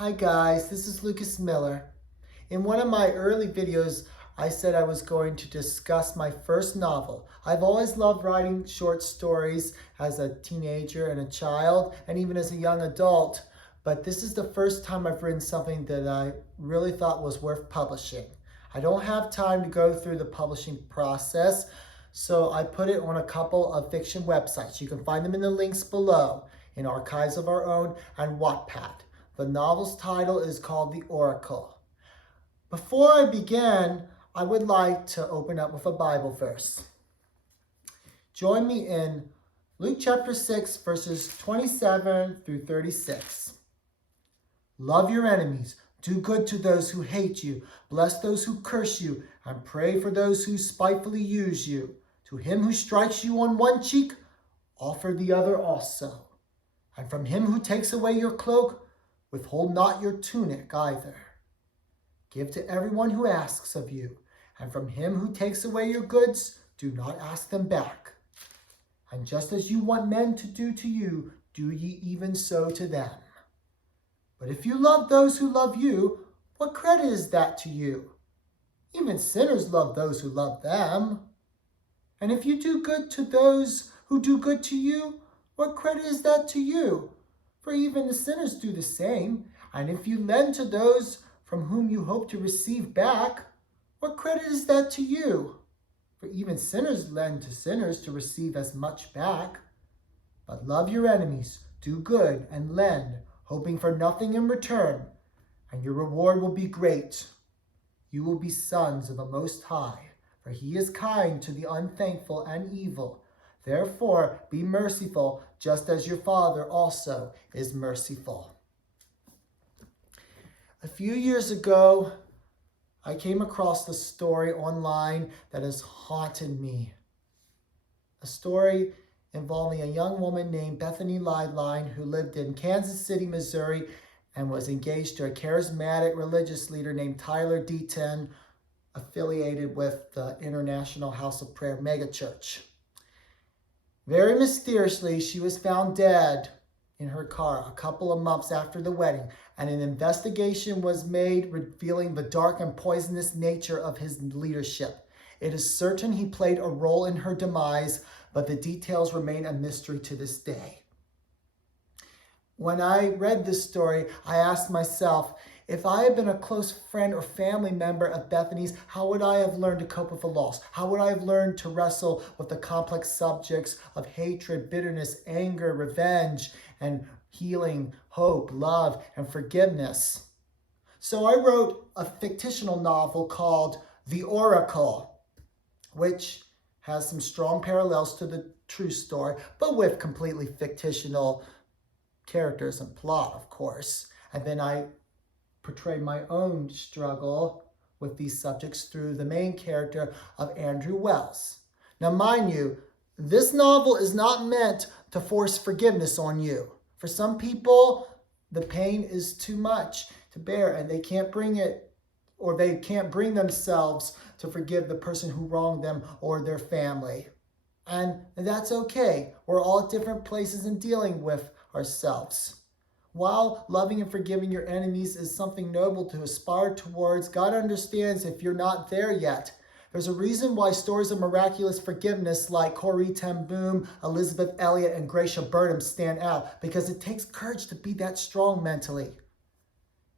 Hi guys, this is Lucas Miller. In one of my early videos, I said I was going to discuss my first novel. I've always loved writing short stories as a teenager and a child, and even as a young adult, but this is the first time I've written something that I really thought was worth publishing. I don't have time to go through the publishing process, so I put it on a couple of fiction websites. You can find them in the links below, in Archives of Our Own and Wattpad. The novel's title is called The Oracle. Before I begin, I would like to open up with a Bible verse. Join me in Luke chapter 6, verses 27 through 36. Love your enemies, do good to those who hate you, bless those who curse you, and pray for those who spitefully use you. To him who strikes you on one cheek, offer the other also. And from him who takes away your cloak, withhold not your tunic either. Give to everyone who asks of you, and from him who takes away your goods, do not ask them back. And just as you want men to do to you, do ye even so to them. But if you love those who love you, what credit is that to you? Even sinners love those who love them. And if you do good to those who do good to you, what credit is that to you? For even the sinners do the same. And if you lend to those from whom you hope to receive back, what credit is that to you? For even sinners lend to sinners to receive as much back. But love your enemies, do good, and lend, hoping for nothing in return, and your reward will be great. You will be sons of the Most High, for he is kind to the unthankful and evil. Therefore, be merciful, just as your Father also is merciful. A few years ago, I came across the story online that has haunted me. A story involving a young woman named Bethany Lideline who lived in Kansas City, Missouri, and was engaged to a charismatic religious leader named Tyler Deaton, affiliated with the International House of Prayer megachurch. Very mysteriously, she was found dead in her car a couple of months after the wedding, and an investigation was made revealing the dark and poisonous nature of his leadership. It is certain he played a role in her demise, but the details remain a mystery to this day. When I read this story, I asked myself, if I had been a close friend or family member of Bethany's, how would I have learned to cope with the loss? How would I have learned to wrestle with the complex subjects of hatred, bitterness, anger, revenge, and healing, hope, love, and forgiveness? So I wrote a fictional novel called The Oracle, which has some strong parallels to the true story, but with completely fictional characters and plot, of course. And then I portray my own struggle with these subjects through the main character of Andrew Wells. Now, mind you, this novel is not meant to force forgiveness on you. For some people, the pain is too much to bear and they can't bring it, or they can't bring themselves to forgive the person who wronged them or their family. And that's okay. We're all at different places in dealing with ourselves. While loving and forgiving your enemies is something noble to aspire towards, God understands if you're not there yet. There's a reason why stories of miraculous forgiveness like Corrie Ten Boom, Elisabeth Elliot, and Gracia Burnham stand out, because it takes courage to be that strong mentally.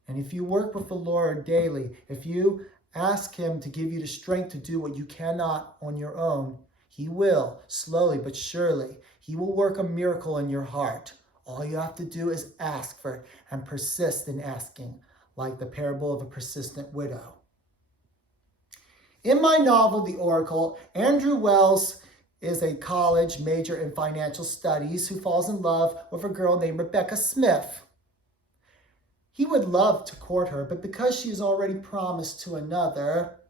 And if you work with the Lord daily, if you ask him to give you the strength to do what you cannot on your own, he will, slowly but surely, he will work a miracle in your heart. All you have to do is ask for it and persist in asking, like the parable of a persistent widow. In my novel, The Oracle, Andrew Wells is a college major in financial studies who falls in love with a girl named Rebecca Smith. He would love to court her, but because she is already promised to another,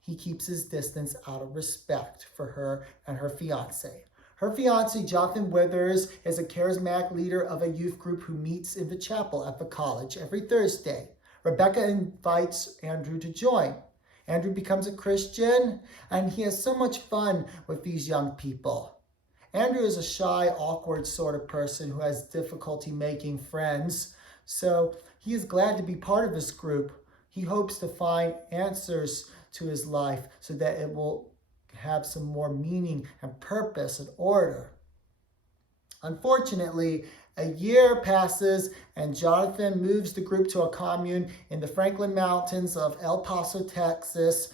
he keeps his distance out of respect for her and her fiancé. Her fiancé, Jonathan Withers, is a charismatic leader of a youth group who meets in the chapel at the college every Thursday. Rebecca invites Andrew to join. Andrew becomes a Christian, and he has so much fun with these young people. Andrew is a shy, awkward sort of person who has difficulty making friends, so He is glad to be part of this group. He hopes to find answers to his life so that it will have some more meaning and purpose and order. Unfortunately, a year passes and Jonathan moves the group to a commune in the Franklin Mountains of El Paso, Texas,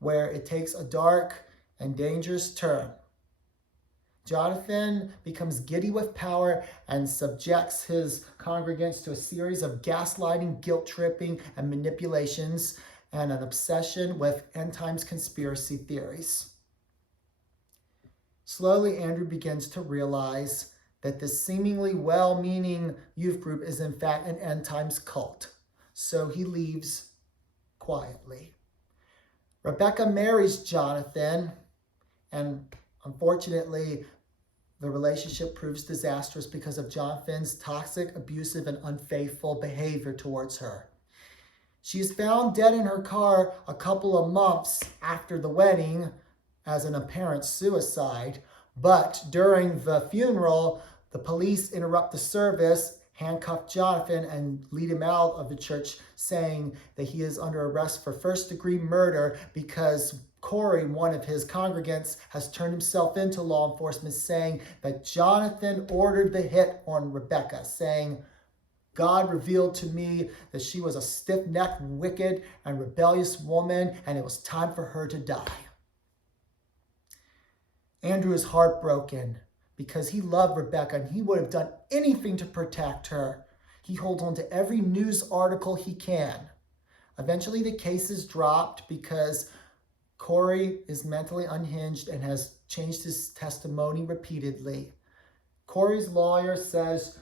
where it takes a dark and dangerous turn. Jonathan becomes giddy with power and subjects his congregants to a series of gaslighting, guilt-tripping, and manipulations, and an obsession with end times conspiracy theories. Slowly, Andrew begins to realize that this seemingly well-meaning youth group is in fact an end times cult. So he leaves quietly. Rebecca marries Jonathan, and unfortunately, the relationship proves disastrous because of Jonathan's toxic, abusive, and unfaithful behavior towards her. She is found dead in her car a couple of months after the wedding as an apparent suicide, but during the funeral, the police interrupt the service, handcuff Jonathan, and lead him out of the church, saying that he is under arrest for first-degree murder because Corrie, one of his congregants, has turned himself into law enforcement, saying that Jonathan ordered the hit on Rebecca, saying, "God revealed to me that she was a stiff-necked, wicked, and rebellious woman, and it was time for her to die." Andrew is heartbroken because he loved Rebecca and he would have done anything to protect her. He holds on to every news article he can. Eventually, the case is dropped because Corrie is mentally unhinged and has changed his testimony repeatedly. Corrie's lawyer says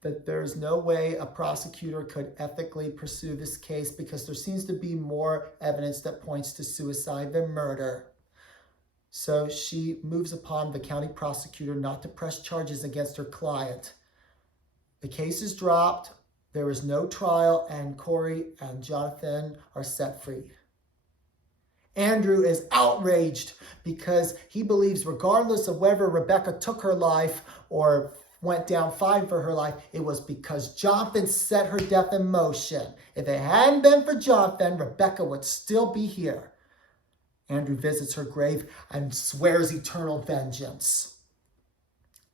that there's no way a prosecutor could ethically pursue this case because there seems to be more evidence that points to suicide than murder. So she moves upon the county prosecutor not to press charges against her client. The case is dropped, there is no trial, and Corrie and Jonathan are set free. Andrew is outraged because he believes regardless of whether Rebecca took her life or went down fine for her life, it was because Jonathan set her death in motion. If it hadn't been for Jonathan, Rebecca would still be here. Andrew visits her grave and swears eternal vengeance.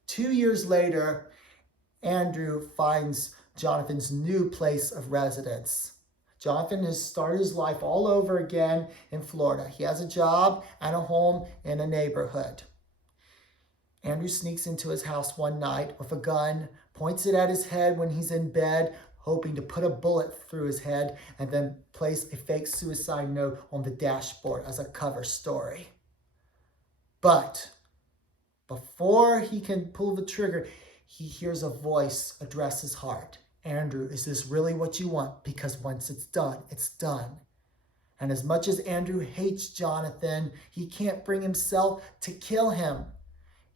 2 years later, Andrew finds Jonathan's new place of residence. Jonathan has started his life all over again in Florida. He has a job and a home in a neighborhood. Andrew sneaks into his house one night with a gun, points it at his head when he's in bed, hoping to put a bullet through his head, and then place a fake suicide note on the dashboard as a cover story. But before he can pull the trigger, he hears a voice address his heart. "Andrew, is this really what you want? Because once it's done, it's done." And as much as Andrew hates Jonathan, he can't bring himself to kill him.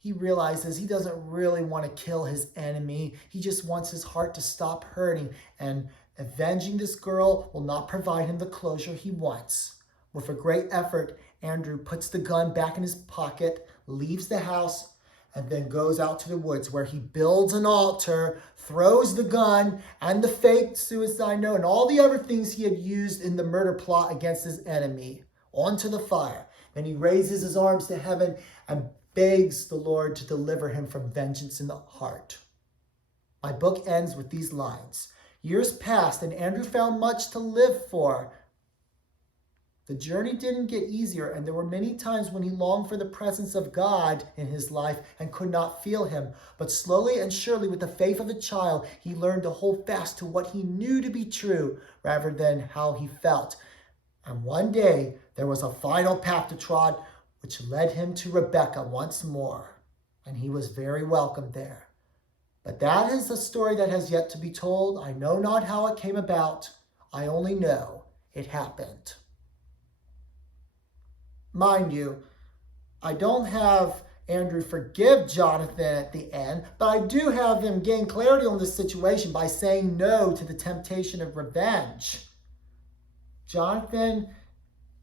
He realizes he doesn't really want to kill his enemy. He just wants his heart to stop hurting, and avenging this girl will not provide him the closure he wants. With a great effort, Andrew puts the gun back in his pocket, leaves the house, and then goes out to the woods where he builds an altar, throws the gun and the fake suicide note and all the other things he had used in the murder plot against his enemy onto the fire. Then he raises his arms to heaven and begs the Lord to deliver him from vengeance in the heart. My book ends with these lines. Years passed and Andrew found much to live for. The journey didn't get easier, and there were many times when he longed for the presence of God in his life and could not feel him. But slowly and surely, with the faith of a child, he learned to hold fast to what he knew to be true rather than how he felt. And one day, there was a final path to trod, which led him to Rebecca once more, and he was very welcome there. But that is a story that has yet to be told. I know not how it came about. I only know it happened. Mind you, I don't have Andrew forgive Jonathan at the end, but I do have him gain clarity on the situation by saying no to the temptation of revenge. Jonathan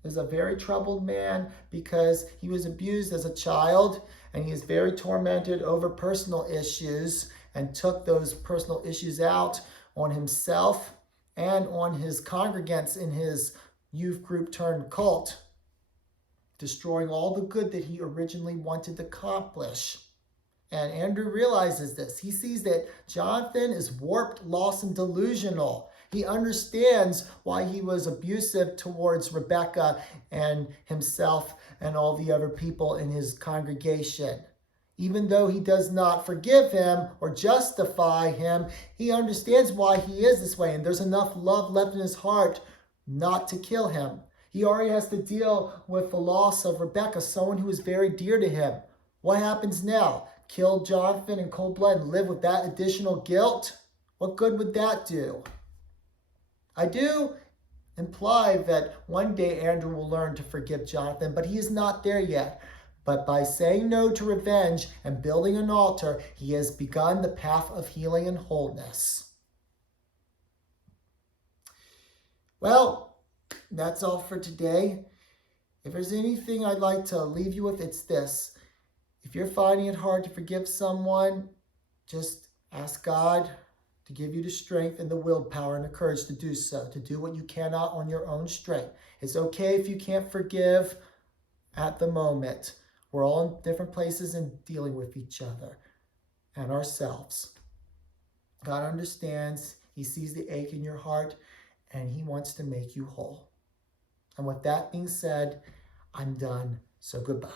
is a very troubled man because he was abused as a child, and he is very tormented over personal issues and took those personal issues out on himself and on his congregants in his youth group turned cult, destroying all the good that he originally wanted to accomplish. And Andrew realizes this. He sees that Jonathan is warped, lost, and delusional. He understands why he was abusive towards Rebecca and himself and all the other people in his congregation. Even though he does not forgive him or justify him, he understands why he is this way. And there's enough love left in his heart not to kill him. He already has to deal with the loss of Rebecca, someone who is very dear to him. What happens now? Kill Jonathan in cold blood and live with that additional guilt? What good would that do? I do imply that one day Andrew will learn to forgive Jonathan, but he is not there yet. But by saying no to revenge and building an altar, he has begun the path of healing and wholeness. Well, that's all for today. If there's anything I'd like to leave you with, it's this. If you're finding it hard to forgive someone, just ask God to give you the strength and the willpower and the courage to do so, to do what you cannot on your own strength. It's okay if you can't forgive at the moment. We're all in different places and dealing with each other and ourselves. God understands. He sees the ache in your heart, and he wants to make you whole. And with that being said, I'm done. So goodbye.